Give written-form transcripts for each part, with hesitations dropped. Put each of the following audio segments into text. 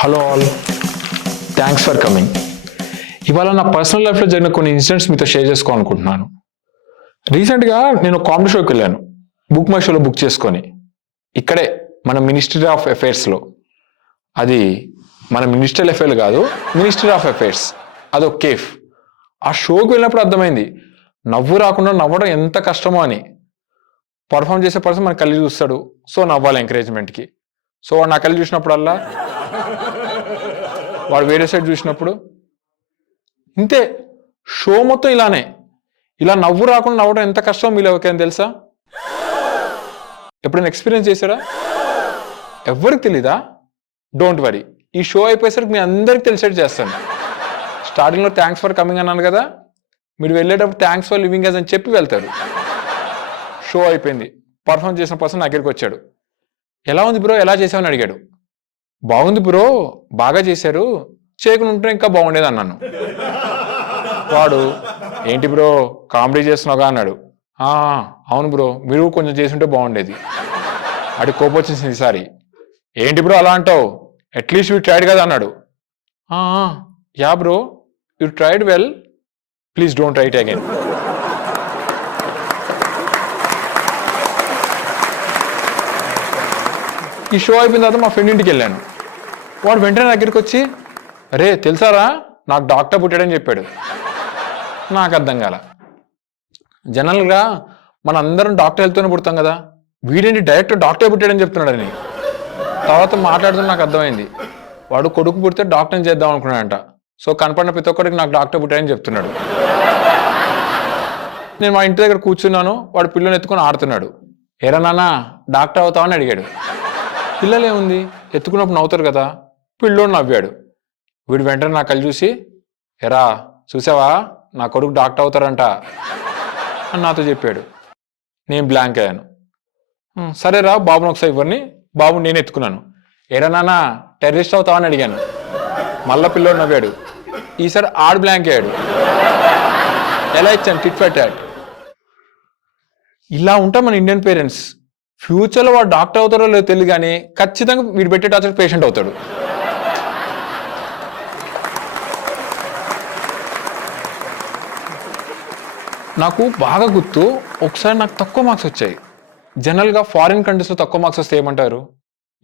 Hello all, thanks for coming. ఇవాళ నా personal లైఫ్లో జరిగిన కొన్ని ఇన్సిడెంట్స్ మీతో షేర్ చేసుకోవాలనుకుంటున్నాను. రీసెంట్గా నేను కామెడీ షోకి వెళ్ళాను, బుక్ మై షోలో బుక్ చేసుకొని. ఇక్కడే మన మినిస్ట్రీ ఆఫ్ అఫైర్స్లో. అది మన మినిస్ట్రియల్ అఫైర్లు కాదు, మినిస్ట్రీ ఆఫ్ అఫైర్స్. అదొక కేఫ్. ఆ షోకి వెళ్ళినప్పుడు అర్థమైంది నవ్వు రాకుండా నవ్వడం ఎంత కష్టమో అని. పర్ఫామ్ చేసే పర్సన్ మన కళ్ళు చూస్తాడు, సో నవ్వాలి ఎంకరేజ్మెంట్కి. సో వాడు నా కళ్ళు చూసినప్పుడల్లా, వాడు వేరే సైడ్ చూసినప్పుడు ఇంతే. షో మొత్తం ఇలానే. ఇలా నవ్వు రాకుండా నవ్వడం ఎంత కష్టం మీరు ఎవరికైనా తెలుసా? ఎప్పుడైనా ఎక్స్పీరియన్స్ చేశారా? ఎవరికి తెలీదా? డోంట్ వరీ, ఈ షో అయిపోయేసరికి మీ అందరికి తెలిసేట్టు చేస్తాను. స్టార్టింగ్లో థ్యాంక్స్ ఫర్ కమింగ్ అన్నాను కదా, మీరు వెళ్ళేటప్పుడు థ్యాంక్స్ ఫర్ లివింగ్ అస్ అని చెప్పి వెళ్తారు. షో అయిపోయింది, పర్ఫామ్ చేసిన పర్సన్ నా దగ్గరికి వచ్చాడు. ఎలా ఉంది బ్రో, ఎలా చేసావని అడిగాడు. బాగుంది బ్రో, బాగా చేశారు, చేయకుండా ఉంటే ఇంకా బాగుండేది అన్నాను. వాడు ఏంటి బ్రో కామెడీ చేస్తున్నావుగా అన్నాడు. అవును బ్రో, మీరు కొంచెం చేసుంటే బాగుండేది. అడి కోపం వచ్చేసింది ఈసారి. ఏంటి బ్రో అలా అంటావు, అట్లీస్ట్ యూ ట్రైడ్ కదా అన్నాడు. Yeah bro, you tried well, please don't try it again. ఈ షో అయిపోయిన తర్వాత మా ఫ్రెండ్ ఇంటికి వెళ్ళాను. వాడు వెంటనే దగ్గరికి వచ్చి, అరే తెలుసారా నాకు డాక్టర్ పుట్టాడని చెప్పాడు. నాకు అర్థం కాల. జనరల్గా మన అందరం డాక్టర్ హెల్త్తోనే పుడతాం కదా, వీడేంటి డైరెక్ట్ డాక్టర్ పుట్టాడని చెప్తున్నాడని. తర్వాత మాట్లాడుతున్న నాకు అర్థమైంది, వాడు కొడుకు పుడితే డాక్టర్ని చేద్దాం అనుకున్నాడంట. సో కనపడిన ప్రతి ఒక్కరికి నాకు డాక్టర్ పుట్టాడని చెప్తున్నాడు. నేను మా ఇంటి దగ్గర కూర్చున్నాను, వాడు పిల్లని ఎత్తుకొని ఆడుతున్నాడు. ఏరా నాన్న డాక్టర్ అవుతావని అడిగాడు. పిల్లలు ఏముంది, ఎత్తుకున్నప్పుడు నవ్వుతారు కదా. పిల్లోడు నవ్వాడు. వీడు వెంటనే నా కళ్ళు చూసి, ఎరా చూసావా నా కొడుకు డాక్టర్ అవుతారంట అని నాతో చెప్పాడు. నేను బ్లాంక్ అయ్యాను. సరేరా బాబుని ఒకసారి ఇవ్వరిని. బాబుని నేను ఎత్తుకున్నాను. ఎరా నాన్న టెర్రరిస్ట్ అవుతావని అడిగాను. మళ్ళా పిల్లోడు నవ్వాడు. ఈసారి ఆడు బ్లాంక్ అయ్యాడు. ఎలా ఇచ్చాను, టిట్ ఫర్ టాట్. ఇలా ఉంటాం మన ఇండియన్ పేరెంట్స్. ఫ్యూచర్లో వాడు డాక్టర్ అవుతారో లేదో తెలియదు, కానీ ఖచ్చితంగా వీడు పెట్టే టార్చర్ పేషెంట్ అవుతాడు. నాకు బాగా గుర్తు, ఒకసారి నాకు తక్కువ మార్క్స్ వచ్చాయి. జనరల్గా ఫారిన్ కంట్రీస్లో తక్కువ మార్క్స్ వస్తే ఏమంటారు,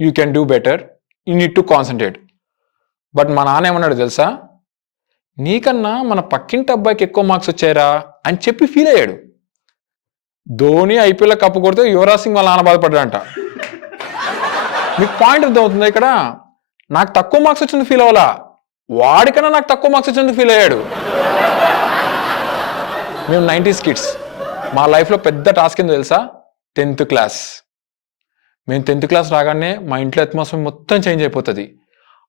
you can do better, you need to concentrate. But మా నాన్న ఏమన్నాడు తెలుసా, నీకన్నా మన పక్కింటి అబ్బాయికి ఎక్కువ మార్క్స్ వచ్చాయరా అని చెప్పి ఫీల్ అయ్యాడు. ధోని ఐపీఎల్ కప్పు కొడితే యువరాజ్ సింగ్ వాళ్ళ నాన్న బాధపడ్డాడంట. మీకు పాయింట్ అర్థం అవుతుంది ఇక్కడ. నాకు తక్కువ మార్క్స్ వచ్చింది ఫీల్ అవ్వాలా, వాడికన్నా నాకు తక్కువ మార్క్స్ వచ్చింది ఫీల్ అయ్యాడు. మేము 90s కిడ్స్. మా లైఫ్లో పెద్ద టాస్క్ ఏందో తెలుసా, 10th క్లాస్. మేము 10th క్లాస్ రాగానే మా ఇంట్లో అట్మాస్ఫియర్ మొత్తం చేంజ్ అయిపోతుంది.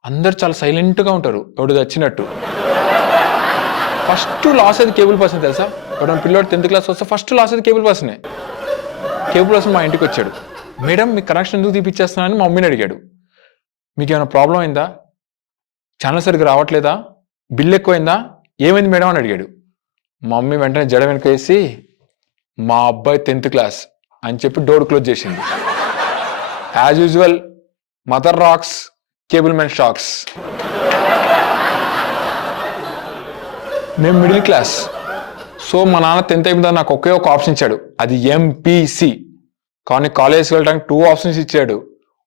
అందరు చాలా సైలెంట్గా ఉంటారు, ఎవడు వచ్చినట్టు. ఫస్ట్ లాస్ అయితే కేబుల్ పర్సన్ తెలుసా. ఎవరైనా పిల్లోడు 10th క్లాస్ వస్తే ఫస్ట్ లాస్ అయితే కేబుల్ పర్సనే. కేబుల్ పర్సన్ మా ఇంటికి వచ్చాడు. మేడం మీ కనెక్షన్ ఎందుకు తీపిచ్చేస్తున్నానని మా మమ్మీని అడిగాడు. మీకు ఏమైనా ప్రాబ్లం అయిందా, ఛానల్ సరిగ్గా రావట్లేదా, బిల్ ఎక్కువైందా, ఏమైంది మేడం అని అడిగాడు. మా మమ్మీ వెంటనే జడ వెనక వేసి, మా అబ్బాయి 10th క్లాస్ అని చెప్పి డోర్ క్లోజ్ చేసింది. As usual mother rocks, cable men shocks. మేము మిడిల్ క్లాస్. సో మా నాన్న 10th అయిపోయిన నాకు ఒకే ఒక ఆప్షన్ ఇచ్చాడు, అది ఎంపీసీ. కానీ కాలేజ్కి వెళ్ళడానికి 2 ఆప్షన్స్ ఇచ్చాడు,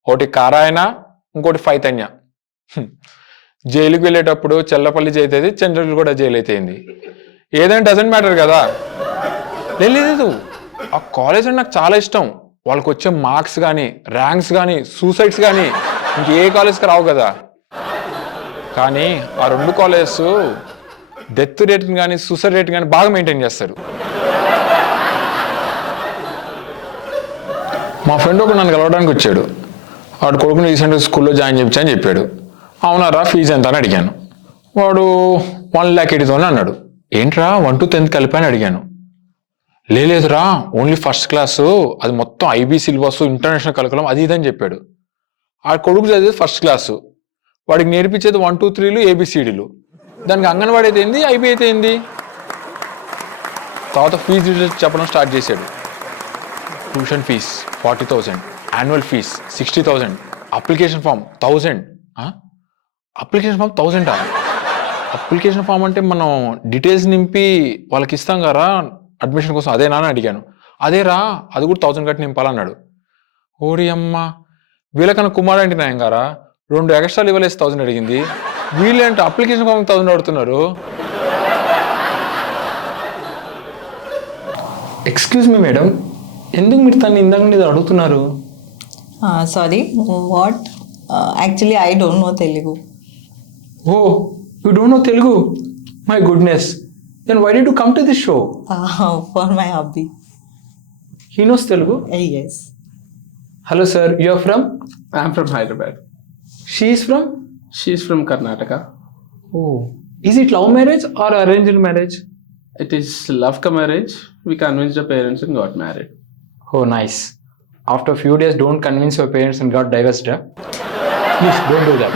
ఒకటి కారాయన, ఇంకోటి ఫైతన్య. జైలుకి వెళ్ళేటప్పుడు చెల్లపల్లి జైలు అయితే, చంద్రులు కూడా జైలు అయిపోయింది. ఏదైనా డజంట్ మ్యాటర్ కదా. లేదు, ఆ కాలేజ్ అంటే నాకు చాలా ఇష్టం. వాళ్ళకి వచ్చే మార్క్స్ కానీ, ర్యాంక్స్ కానీ, సూసైడ్స్ కానీ ఇంకే కాలేజ్కి రావు కదా. కానీ ఆ 2 కాలేజెస్ డెత్ రేట్ని కానీ, సూసైడ్ రేట్ కానీ బాగా మెయింటైన్ చేస్తారు. మా ఫ్రెండ్ ఒకడు నన్ను కలవడానికి వచ్చాడు. వాడు కొడుకుని రీసెంట్గా స్కూల్లో జాయిన్ చేయించా అని చెప్పాడు. అవునారా, ఫీజు ఎంత అని అడిగాను. వాడు 1,80,000 అన్నాడు. ఏంట్రా 1 to 10th కలిపి అని అడిగాను. లేదురా, ఓన్లీ ఫస్ట్ క్లాసు, అది మొత్తం ఐబీ సిలబస్, ఇంటర్నేషనల్ కరికులం, అది ఇదని చెప్పాడు. ఆ కొడుకు చదివేది ఫస్ట్ క్లాసు, వాడికి నేర్పించేది 1, 2, 3లు ఏబిసిడీలు. దానికి అంగన్వాడీ అయితే ఏంది, ఐబీ అయితే ఏంది. తర్వాత ఫీజు చెప్పడం స్టార్ట్ చేశాడు. Tuition fee 40,000, annual fee 60,000, application form 1,000. Application form 1000. Application form అంటే మనం డీటెయిల్స్ నింపి వాళ్ళకి ఇస్తాం కదా అడ్మిషన్ కోసం, అదేనా అని అడిగాను. అదేరా, అది కూడా 1000 కట్టి నింపాలన్నాడు. ఓడి అమ్మ, వీళ్ళకన్నా కుమార్ అంటే నాయం గారా 2 ఎక్స్ట్రాలు ఇవ్వలేసి 1000 అడిగింది. వీళ్ళంటే అప్లికేషన్ ఫామ్ 1000 అడుగుతున్నారు. ఎక్స్క్యూజ్ మీ మేడం, ఎందుకు మీరు తను ఇందాక నుండి ఇది అడుగుతున్నారు? Sorry, what? Actually, I don't know Telugu. Oh, you don't know Telugu? My goodness, then why did you come to this show? For my hobby. He knows Telugu? Yes. Hello sir, you are from? I'm from Hyderabad. She is from? She's from Karnataka. Oh, is it love marriage or arranged marriage? It is love ka marriage. We convinced the parents and got married. Oh, nice. After a few days, don't convince your parents and got divorced. Huh? Please don't do that.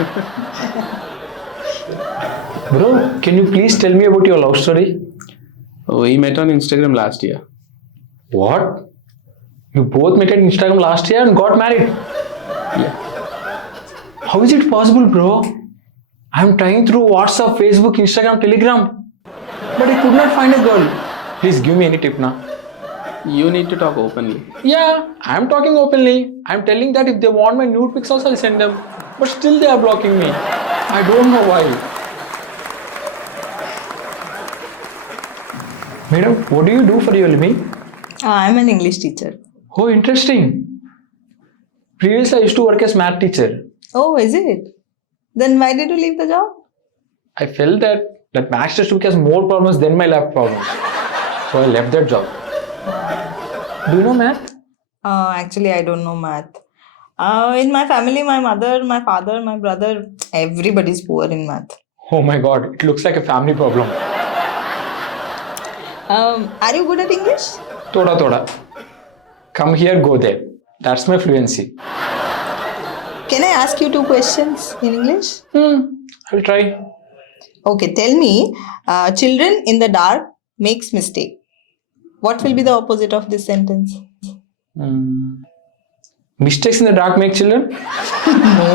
Bro, can you please tell me about your love story? We met on Instagram last year. What? You both met on Instagram last year and got married? Yeah. How is it possible, bro? I'm trying through WhatsApp, Facebook, Instagram, Telegram, but I could not find a girl. Please give me any tip now. You need to talk openly. Yeah, I'm talking openly. I'm telling that if they want my nude pics also, I'll send them. But still they are blocking me. I don't know why. Madam, what do you do for your living? I'm an English teacher. Oh, interesting. Previously, I used to work as math teacher. Oh, is it? Then why did you leave the job? I felt that math textbook has more problems than my lab problems. So I left that job. Do you know math? Actually, I don't know math. In my family, my mother, my father, my brother, everybody's poor in math. Oh my god, it looks like a family problem. Are you good at English? Toda. Come here, go there. That's my fluency. Can I ask you 2 questions in English? I'll try. Okay, tell me, children in the dark makes mistake. What will be the opposite of this sentence? Mistakes in the dark make children? No.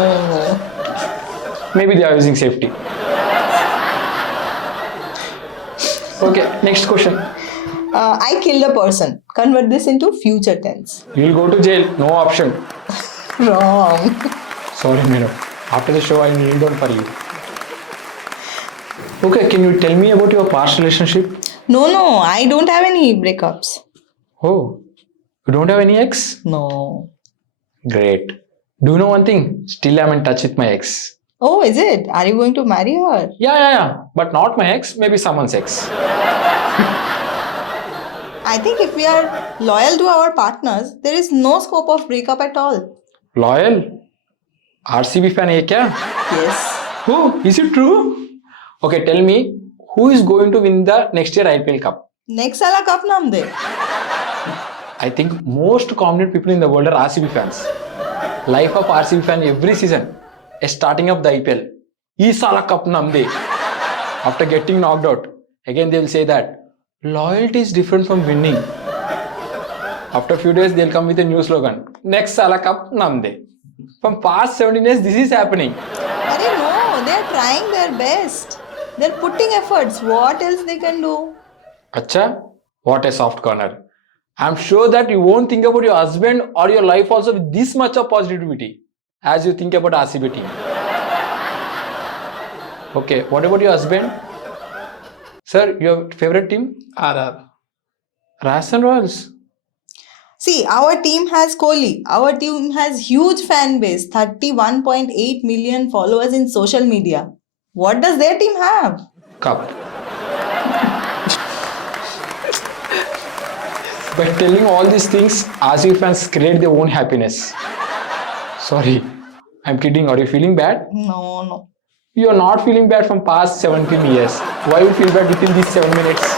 Maybe they are using safety. Okay, next question. I killed a person. Convert this into future tense. You'll go to jail. No option. Wrong. Sorry, madam. After the show, I kneel down for you. Okay, can you tell me about your past relationship? No, I don't have any breakups. Oh, you don't have any ex? No. Great. Do you know one thing? Still I'm in touch with my ex. Oh, is it? Are you going to marry her? Yeah. But not my ex, maybe someone's ex. I think if we are loyal to our partners, there is no scope of breakup at all. Loyal? RCB fan hai kya? Yes. Oh, is it true? Okay, tell me, who is going to win the next year IPL Cup? Next sala cup naam de. I think most confident people in the world are RCB fans. Life of RCB fan every season is starting up the IPL. Ee sala cup namde. After getting knocked out, again they will say that loyalty is different from winning. After a few days, they'll come with a new slogan. Next sala cup namde. From past 17 years, this is happening. Arey no, they are trying their best. They're putting efforts. What else they can do? Acha, what a soft corner. I'm sure that you won't think about your husband or your life also with this much of positivity as you think about RCB team. Okay, what about your husband? Sir, your favorite team? RR. Rajasthan Royals. See, our team has Kohli. Our team has huge fan base, 31.8 million followers in social media. What does their team have? Cup. By telling all these things, RCB fans create their own happiness. Sorry, I'm kidding. Are you feeling bad? No. You are not feeling bad from past 17 years. Why you feel bad within these 7 minutes?